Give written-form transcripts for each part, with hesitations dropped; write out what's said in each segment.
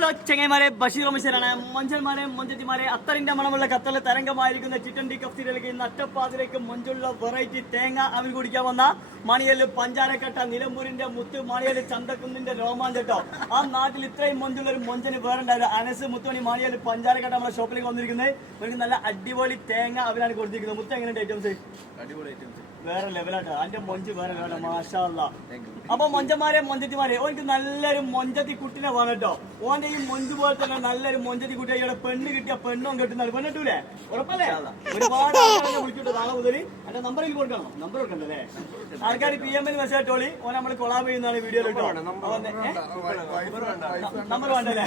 Hello ചെങ്ങൈമാരെ, Basheer റമീശനാണ്. മഞ്ചന്മാരെ മഞ്ചത്തിമാരെ, അത്തറിന്റെ മണമുള്ള ഖത്തറിലെ തരംഗമായിരിക്കുന്ന T20 cup സീരിയലിലേക്ക് ഇന്ന് അറ്റപ്പാതിലേക്ക് മഞ്ചുള്ള വെറൈറ്റി തേങ്ങ അവിൽ കുടിക്കാൻ വന്ന മണിയല് പഞ്ചാരക്കട്ട നിലമ്പൂരിന്റെ മുത്ത് മണിയല് ചന്തക്കുന്നിന്റെ രോമാഞ്ചട്ടോ. ആ നാട്ടിൽ ഇത്രയും മഞ്ചുള്ള ഒരു മൊഞ്ചന് വേറെ ഉണ്ടാവില്ല. അനസ് മുത്തുമണി മണിയല് പഞ്ചാരക്കട്ട നമ്മുടെ ഷോപ്പിലേക്ക് വന്നിരിക്കുന്നത്. ഒരു നല്ല അടിപൊളി തേങ്ങ അവിലാണ് കൊടുത്തിരിക്കുന്നത്. മുത്ത് എങ്ങനെയുണ്ട് ഐറ്റംസ്? അടിപൊളി ഐറ്റംസ്, വേറെ ലെവലാട്ടോ. അതിന്റെ മൊഞ്ച് വേറെ ലെവലാണ്. മാഷാ അല്ലാ. അപ്പൊ മൊഞ്ചന്മാരെ മൊഞ്ചത്തിമാരെ, ഓർക്ക് നല്ലൊരു മൊഞ്ചത്തി കുട്ടിനെ വേണം കേട്ടോ. ഓന്റെ ഈ മൊഞ്ച് പോലെ തന്നെ നല്ലൊരു മൊഞ്ചത്തി കുട്ടി ഇവിടെ പെണ്ണ് കിട്ടിയ പെണ്ണും കിട്ടുന്നത്. പെണ്ണ് കിട്ടൂലേ? ഉറപ്പല്ലേ? ഒരുപാട് ആൾക്കാരെ വിളിച്ചിട്ട് നാളെ മുതൽ എന്റെ നമ്പറിൽ കൊടുക്കണം. നമ്പർ കൊടുക്കണ്ടല്ലേ? ആൾക്കാർ PM മെസ്സേജ് ഇട്ടോളി. ഓനെ നമ്മൾ കൊളാബ് ചെയ്യുന്നതാണ് വീഡിയോയിൽ കേട്ടോ. നമ്പർ വേണ്ടല്ലേ?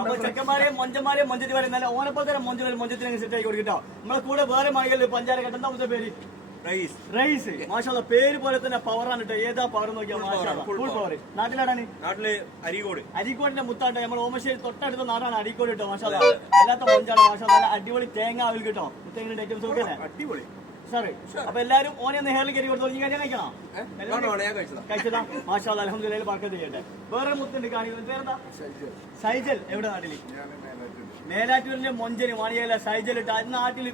അപ്പൊ ചെക്കന്മാരെ മൊഞ്ചന്മാരെ മൊഞ്ചത്തിമാരെ നല്ല ഓനെപ്പോലെ തന്നെ മൊഞ്ചൊരു മൊഞ്ചത്തിനെ സെറ്റ് ആക്കി കൊടുക്കട്ടോ. നമ്മളെ കൂടെ വേറെ മണികളിൽ പഞ്ചാര കെട്ട എന്താ പേര്? റൈസ്. മാഷാ, പേര് പോലെ തന്നെ പവറാണ് കേട്ടോ. ഏതാ പവർ നോക്കിയാൽ മാഷാ ഫുൾ പവർ. നാട്ടിലാണ്? നാട്ടില് അരീക്കോടിന്റെ മുത്താണ്ട്. നമ്മൾ ഓമശ്ശേരി തൊട്ടടുത്ത നാടാണ് അരീക്കോട് കേട്ടോ. മാഷാ അല്ലാത്ത മൊഞ്ചാണ്. മാഷാ നല്ല അടിപൊളി തേങ്ങ ആവിൽ കേട്ടോ. മുത്തേങ്ങ ഐറ്റംസ് നോക്കിയല്ലേ? അടിപൊളി. സോറി. അപ്പൊ എല്ലാരും ഓനെ നേരിൽ കയറി കൊടുത്തു. ഞാൻ കഴിക്കണം. കഴിച്ചതാ? മാഷാ അൽഹംദുലില്ലാഹ് ബർക്കത്ത് ചെയ്യട്ടെ. വേറെ മുത്തുണ്ട് കാണിക്കുന്നത്. പേരെന്താ? സൈജൽ. എവിടെ നാട്ടില്? മേലാറ്റൂരിന്റെ മൊഞ്ചന് മാണിയല്ല സൈജൽ ഇട്ട്. അത് നാട്ടിൽ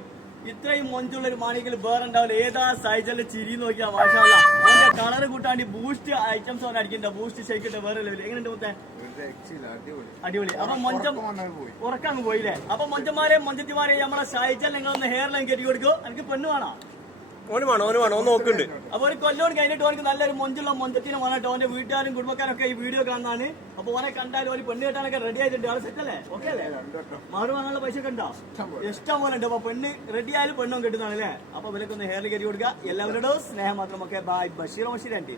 ഇത്രയും മൊഞ്ചുള്ള ഒരു മാണിക്കൽ വേറെ ഉണ്ടാവില്ല. ഏതാ സൈജലിന്റെ ചിരി നോക്കിയാ മാഷാ അല്ലാ. ഓന്റെ കളറ് കൂട്ടാണ്ടി ബൂസ്റ്റ് ഐറ്റംസ് അവൻ അടിക്കണ്ട. ബൂസ്റ്റ് ഷേക്കിട്ട് വേറെ ലെവൽ. എങ്ങനെയുണ്ട് മുത്തേ? അടിപൊളി. അപ്പൊ മൊഞ്ചം ഉറക്കങ്ങ് പോയില്ലേ? അപ്പൊ മൊഞ്ചന്മാരെ മൊഞ്ചത്തിമാരെ, നമ്മളെ സൈജൽ നിങ്ങളൊന്ന് ഹെയർ ലൈൻ കെട്ടി കൊടുക്കോ. എനിക്ക് പെണ്ണ് വേണം. ഓന് നോക്കുന്നുണ്ട്. അപ്പൊ ഒരു കൊല്ലോട് കഴിഞ്ഞിട്ട് ഓനക്ക് നല്ലൊരു മൊഞ്ചുള്ള മൊഞ്ചത്തിന് വേണം. ഓന്റെ വീട്ടുകാരും കുടുംബക്കാരൊക്കെ ഈ വീഡിയോ കാണുന്നതാണ്. അപ്പൊ ഓനെ കണ്ടാലും ഒരു പെണ്ണ് കെട്ടാനൊക്കെ റെഡി ആയിട്ടുണ്ട്. ആള് സെറ്റ് അല്ലേ? ഓക്കെ അല്ലേ? മാറു വാങ്ങാനുള്ള പൈസ ഒക്കെ ഉണ്ടോ? ഇഷ്ടം പോലെ ഉണ്ട്. അപ്പൊ പെണ്ണ് റെഡി ആയാലും പെണ്ണും കെട്ടുന്നതാണ് അല്ലേ? അപ്പൊ വിലക്കൊന്ന് ഹെയർ കയറി കൊടുക്കുക. എല്ലാവരോടും സ്നേഹം മാത്രം. ഒക്കെ ബൈ. ബഷീർ ആൻറ്റി.